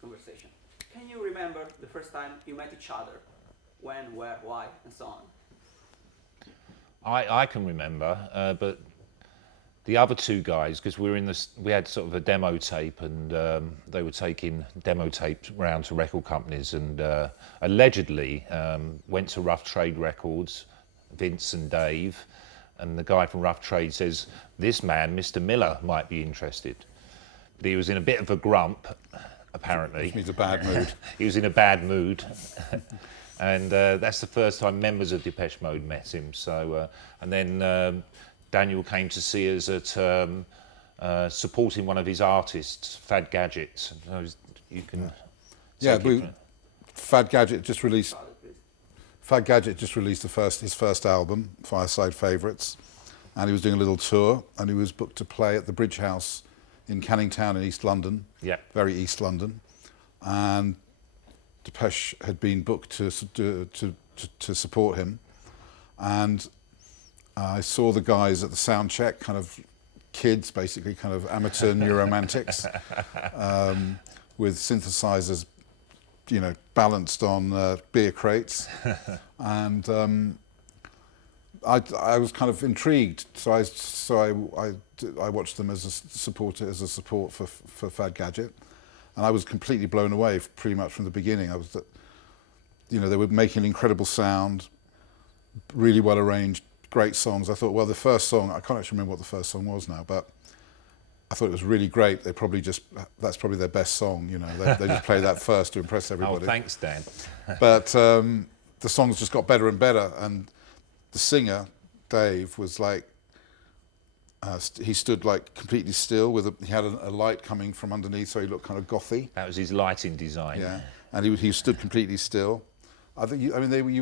conversation. Can you remember the first time you met each other? When, where, why, and so on? I can remember, but the other two guys, because we had sort of a demo tape, and they were taking demo tapes round to record companies, and allegedly went to Rough Trade Records, Vince and Dave, and the guy from Rough Trade says, this man, Mr. Miller, might be interested. But he was in a bit of a grump, apparently. Which means a bad mood. He was in a bad mood. And that's the first time members of Depeche Mode met him. So, and then Daniel came to see us at supporting one of his artists, Fad Gadget. You can. Yeah, Fad Gadget just released. Fad Gadget just released his first album, Fireside Favourites, and he was doing a little tour, and he was booked to play at the Bridge House in Canning Town in East London. Yeah. Very East London, and Depeche had been booked to support him, and I saw the guys at the sound check, kind of kids, basically kind of amateur neuromantics, with synthesizers, you know, balanced on beer crates, and I was kind of intrigued. So I watched them as a support for Fad Gadget. And I was completely blown away pretty much from the beginning. They were making incredible sound, really well arranged, great songs. I thought, well, the first song, I can't actually remember what the first song was now, but I thought it was really great. That's probably their best song, you know. They just play that first to impress everybody. Oh, thanks, Dan. But the songs just got better and better. And the singer, Dave, was like, he stood like completely still he had a light coming from underneath, so he looked kind of gothy. That was his lighting design. Yeah, and he stood completely still. I think you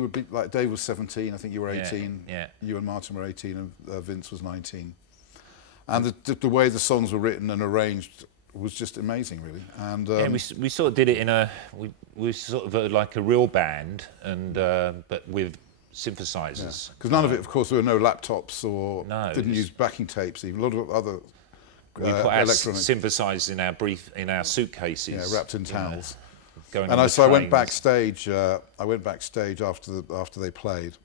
were big, like Dave was 17. I think you were 18. Yeah. You and Martin were 18, and Vince was 19. And the way the songs were written and arranged was just amazing, really. And we sort of did it in we sort of like a real band, and but with synthesizers. Because none of it, of course, there were no laptops or didn't use backing tapes. Even a lot of other we put our synthesizers in our suitcases. Yeah, wrapped in towels. So I went backstage. I went backstage after they played.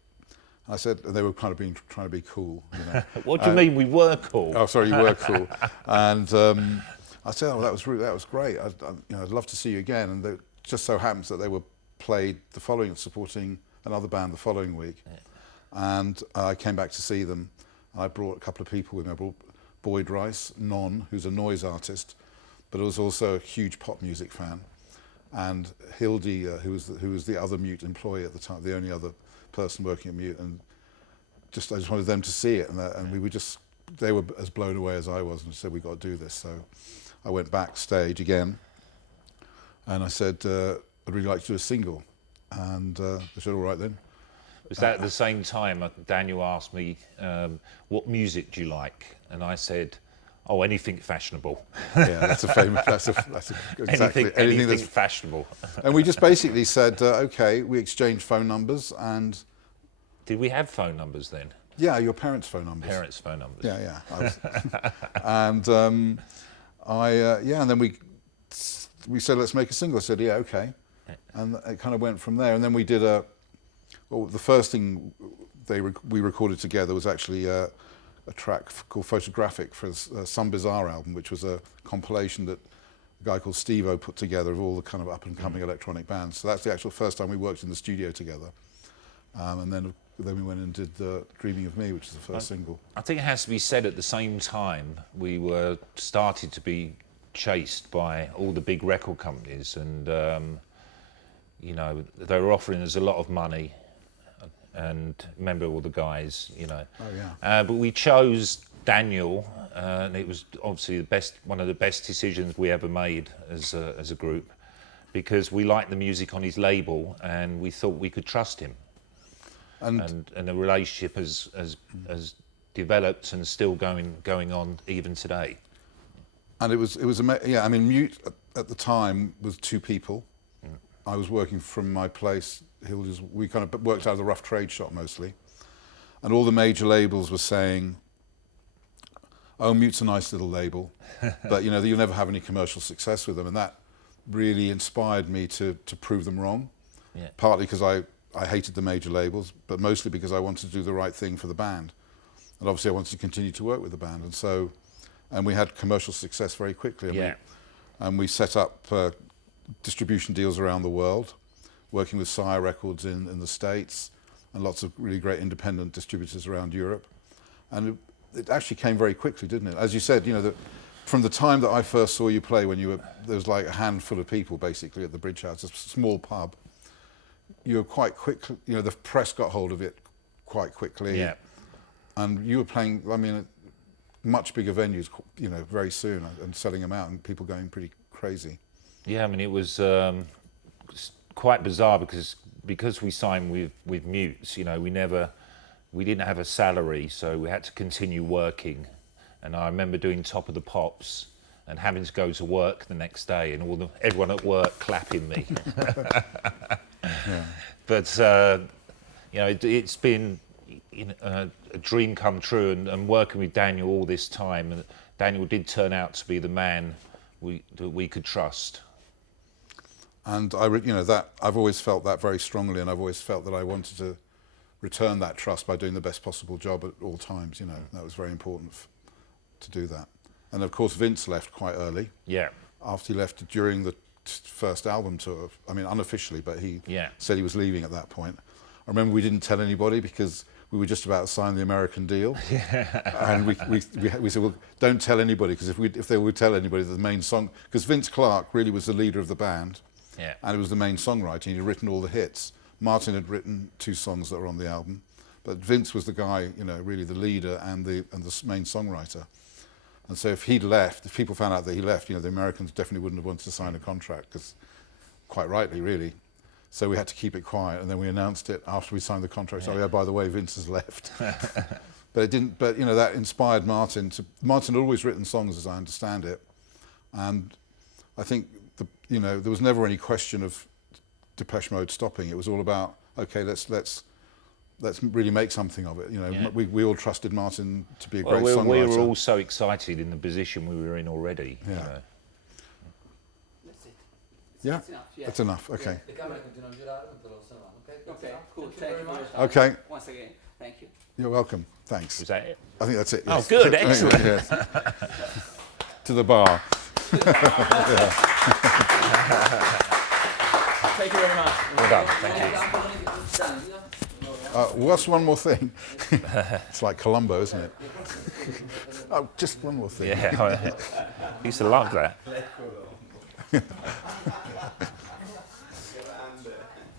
I said, and they were kind of trying to be cool. You know. What do you mean we were cool? Oh, sorry, you were cool. And I said, oh, that was great. I'd love to see you again. And it just so happens that they were played supporting another band the following week. Yeah. And I came back to see them. I brought a couple of people with me. I brought Boyd Rice, who's a noise artist, but was also a huge pop music fan, and Hildy, who was the other Mute employee at the time, the only other person working at Mute, and I just wanted them to see it, and they were as blown away as I was, and said, we've got to do this. So I went backstage again, and I said, I'd really like to do a single. And they said, all right then. Was that at the same time Daniel asked me, what music do you like? And I said, oh, anything fashionable. Yeah, that's exactly anything that's fashionable. And we just basically said, okay, we exchanged phone numbers. And did we have phone numbers then? Yeah, your parents' phone numbers. Parents' phone numbers. Yeah. And and then we said, let's make a single. I said, yeah, okay. And it kind of went from there. And then we did the first thing we recorded together was actually a track called Photographic for Some Bizarre album, which was a compilation that a guy called Steve-O put together of all the kind of up-and-coming electronic bands. So that's the actual first time we worked in the studio together. And then we went and did Dreaming of Me, which is the first single. I think it has to be said at the same time we were started to be chased by all the big record companies, and they were offering us a lot of money, and remember all the guys, you know. Oh yeah. But we chose Daniel, and it was obviously one of the best decisions we ever made as a group, because we liked the music on his label, and we thought we could trust him, and the relationship has developed and still going on even today. And it was I mean, Mute at the time was two people. I was working from my place. We kind of worked out of the Rough Trade shop mostly, and all the major labels were saying, "Oh, Mute's a nice little label, but you'll never have any commercial success with them." And really inspired me to prove them wrong. Yeah. Partly because I hated the major labels, but mostly because I wanted to do the right thing for the band. And obviously I wanted to continue to work with the band. And we had commercial success very quickly. And we set up distribution deals around the world, working with Sire Records in the States, and lots of really great independent distributors around Europe. And it actually came very quickly, didn't it? As you said, from the time that I first saw you play, when there was like a handful of people basically at the Bridge House, a small pub, you were quite quick, the press got hold of it quite quickly. Yeah. And you were playing, much bigger venues, very soon, and selling them out and people going pretty crazy. Yeah, it was quite bizarre because we signed with Mutes, we didn't have a salary, so we had to continue working. And I remember doing Top of the Pops and having to go to work the next day, and everyone at work clapping me. Yeah. But it's been a dream come true, and working with Daniel all this time. And Daniel did turn out to be the man that we could trust. And I've always felt that very strongly, and I've always felt that I wanted to return that trust by doing the best possible job at all times. That was very important to do that. And of course, Vince left quite early. Yeah. After he left during the first album tour, unofficially, but he said he was leaving at that point. I remember we didn't tell anybody because we were just about to sign the American deal. And we said, well, don't tell anybody, because if they would tell anybody, the main song, because Vince Clarke really was the leader of the band. Yeah. And he was the main songwriter. He'd written all the hits. Martin had written 2 songs that were on the album, but Vince was the guy, really the leader and the main songwriter. And so if people found out that he left, the Americans definitely wouldn't have wanted to sign a contract, because quite rightly, really. So we had to keep it quiet, and then we announced it after we signed the contract. Oh yeah, by the way, Vince has left. But it didn't. But that inspired Martin. Martin had always written songs, as I understand it, and I think there was never any question of Depeche Mode stopping. It was all about, okay, let's really make something of it. We all trusted Martin to be a great songwriter. We were all so excited in the position we were in already. Yeah. That's it. Yeah, That's enough. Yeah. that's enough. Okay. Le camere continuano a girare mentre lo osservano, ok? Okay, cool. Thank you Thank very you for much. your time. Okay. Once again, thank you. You're welcome. Thanks. Was that it? I think that's it. Oh, Yes. good. Excellent. Yes. To the bar. Thank you very much. Well done. Thank you. What's one more thing? It's like Columbo, isn't it? Oh, just one more thing. Yeah. I used to love that.